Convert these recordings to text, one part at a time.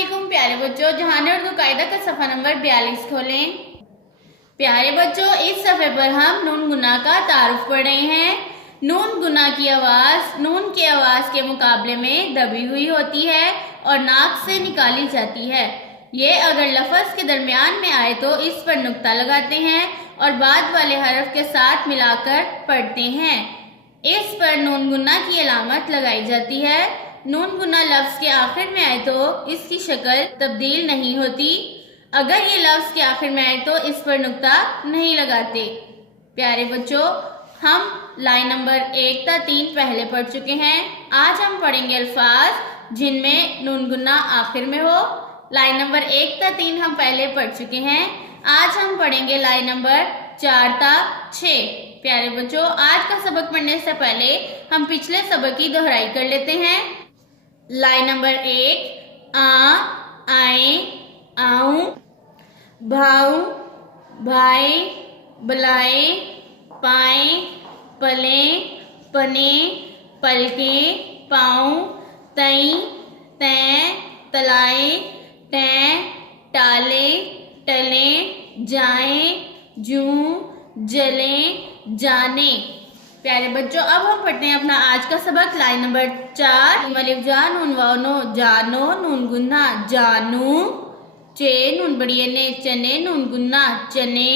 अस्सलामुअलैकुम प्यारे बच्चों, जहान उर्दू कायदा का सफ़ा नंबर 42 खोलें। प्यारे बच्चों, इस सफ़े पर हम नून गुना का तारुफ पढ़ रहे हैं। नून गुना की आवाज़ नून की आवाज़ के मुकाबले में दबी हुई होती है और नाक से निकाली जाती है। ये अगर लफ्ज़ के दरमियान में आए तो इस पर नुक्ता लगाते हैं और बाद वाले हरफ के साथ मिलाकर पढ़ते हैं। इस पर नून गुना की अलामत लगाई जाती है। नून गुना लफ्ज़ के आखिर में आए तो इसकी शक्ल तब्दील नहीं होती। अगर ये लफ्ज़ के आखिर में आए तो इस पर नुक्ता नहीं लगाते। प्यारे बच्चों, हम लाइन नंबर 1 से 3 पहले पढ़ चुके हैं। आज हम पढ़ेंगे अल्फाज जिनमें नून गुना आखिर में हो। लाइन नंबर 1 से 3 हम पहले पढ़ चुके हैं। आज हम पढ़ेंगे लाइन नंबर 4 से 6। प्यारे बच्चों, आज का सबक पढ़ने से पहले हम पिछले सबक की दोहराई कर लेते हैं। लाइन नंबर 1, आ, आए, आऊं, भाऊ, भाई, बुलाए, पाए, पले, पने, पलके, पाऊं, तई, तैं, तलाए, तैं, टाले, टले, जाए, जूं, जले, जाने। प्यारे बच्चों, अब हम पढ़ते हैं अपना आज का सबक। लाइन नंबर 4, अलिफ जा नून वाव नो, जानो, नून गुन्ना जानू, चे नून बड़िए ने, चने, नून गुन्ना चने,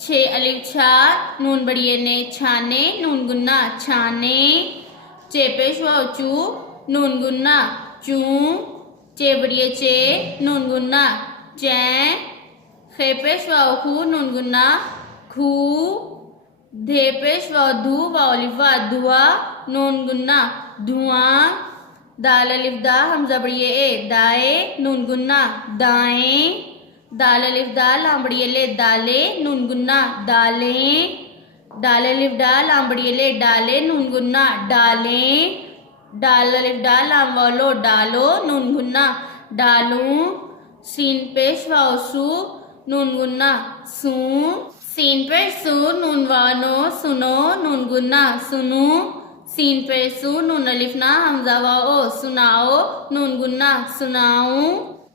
6 अलिफ छा नून बड़िए ने, छाने, नून गुन्ना छाने, चे पेश वाव चू, नून गुन्ना चूं, चे बड़िए चे, नून गुन्ना चैं, खे पेश वाव खू, नून गुन्ना खू, धे पेश वाव धू, वाव अलिफ वा धुआ, नून गुन्ना धुआं, दाल अलिफ दा हमजा बड़िए ए, दाए, नून गुन्ना दाएं, दाल अलिफ दा लाम बड़िए ले, दाले, नून गुन्ना दालें, दाल अलिफ डा लाम बड़िए ले, डाले, नून गुन्ना डालें, दाल अलिफ डा लाम वाव लो, डालो, नून गुन्ना डालूं, सीन पेश वाव सू, नून गुन्ना सूं, सीन पेश सू, नून वाव नो, सुनो, नून गुन्ना सुनू, सीन पेश सू, नून अलिफ ना हमजा वाव ओ, सुनाओ, नून गुन्ना सुनाऊं,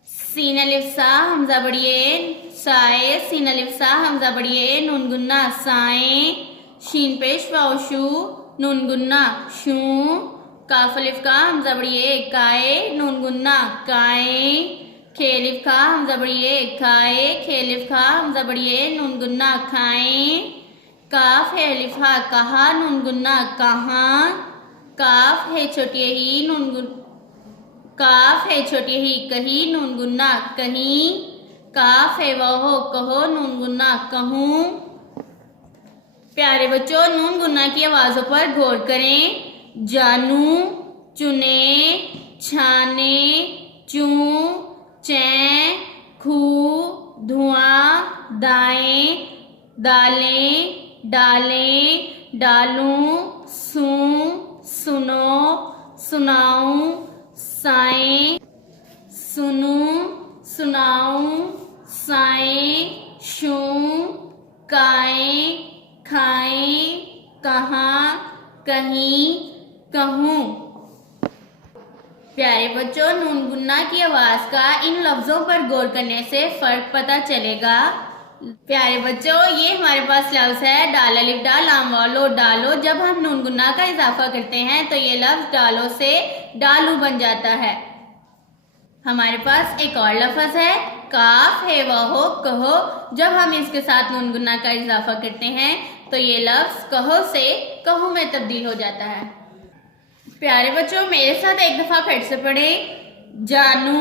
सीन अलिफ सा हमजा बड़िए साए, सीन अलिफ सा हमजा बड़िए नून गुन्ना साएं, शीन पेश वाव शू, नून गुन्ना शूं, काफ अलिफ का हमजा बड़िए काए, नून गुन्ना काएं, खे अलिफ का हमजा बड़िए खाए, खे अलिफ का हमजा बड़िए नून गुन्ना खाएं, काफ है अलिफ हा कहा, नून गुन्ना कहाँ, काफ है छोटी ही नून काफ है छोटी ही कही, नून गुन्ना कहीं, काफ है वहो कहो, नून गुन्ना कहूं। प्यारे बच्चों, नून गुन्ना की आवाजों पर गौर करें। जानू, चुने, छाने, चूं, चैं, खू, धुआं, दाएं, दालें, डालें, डालूं, सूं, सुनो, सुनाऊं, साएं, सुनूं, सुनाऊं, साएं, शूं, काएं, खाएं, कहाँ, कहीं, कहूँ। प्यारे बच्चों, नून गुन्ना की आवाज़ का इन लफ्ज़ों पर गौर करने से फ़र्क पता चलेगा। प्यारे बच्चों, ये हमारे पास लफ्ज़ है डाल अलिफ डा लाम वाव लो, डालो। जब हम नून गुन्ना का इजाफा करते हैं तो ये लफ्ज़ डालो से डालू बन जाता है। हमारे पास एक और लफ्ज़ है काफ है वहो कहो। जब हम इसके साथ नून गुन्ना का इजाफा करते हैं तो ये लफ्ज़ कहो से कहूँ में तब्दील हो जाता है। प्यारे बच्चों, मेरे साथ एक दफ़ा फिर से पढ़ें। जानू,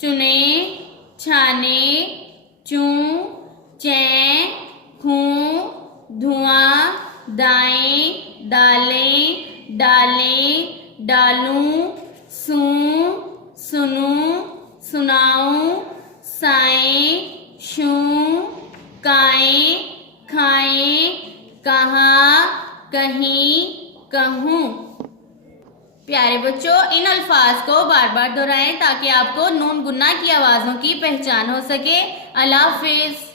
चुने, छाने, चूं, चैं, खूं, धुआं, दाएं, डालें, डालें, डालूं, सूं, सुनूं, सुनाऊं, साएं, शूं, काएं, खाएं, कहाँ, कहीं, कहूँ। प्यारे बच्चों, इन अल्फाज को बार बार दोहराएं ताकि आपको नून गुन्ना की आवाज़ों की पहचान हो सके। अल्लाह हाफिज़।